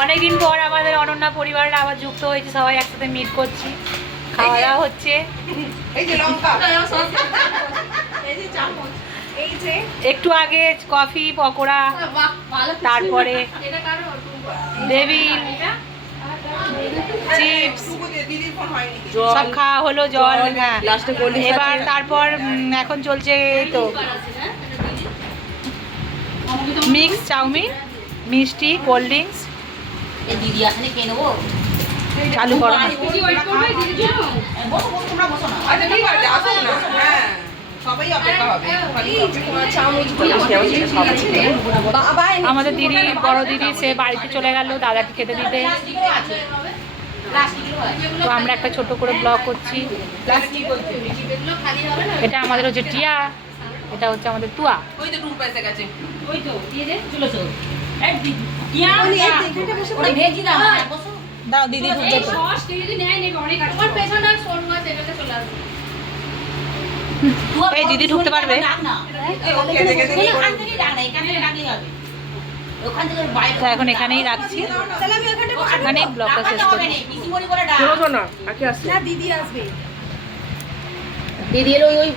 অনেকদিন পর আমাদের অনন্যা পরিবাররা আবার যুক্ত হয়েছে, সবাই একসাথে মিট করছি, খাওয়া দাওয়া হচ্ছে। একটু আগে কফি পকোড়া, তারপরে টেবিল চিপস সব খাওয়া হলো, জল। হ্যাঁ, এবার তারপর এখন চলছে এই তো মিক্স চাউমিন, মিষ্টি, কোল্ড ড্রিঙ্কস চালু করো। আমাদের দিদি, বড় দিদি, সে বাড়িতে চলে গেল দাদাকে খেতে দিতে, তো আমরা একটা ছোট করে ব্লগ করছি। এটা আমাদের হচ্ছে টিয়া, এটা হচ্ছে আমাদের তুয়া। দাও দিদি, এই দিদি ঢুকতে পারবে? তো এখন এখানেই রাখছি, এখানেই ব্লগটা শেষ করছি। দিদি আসবে, দিদি এলো ওই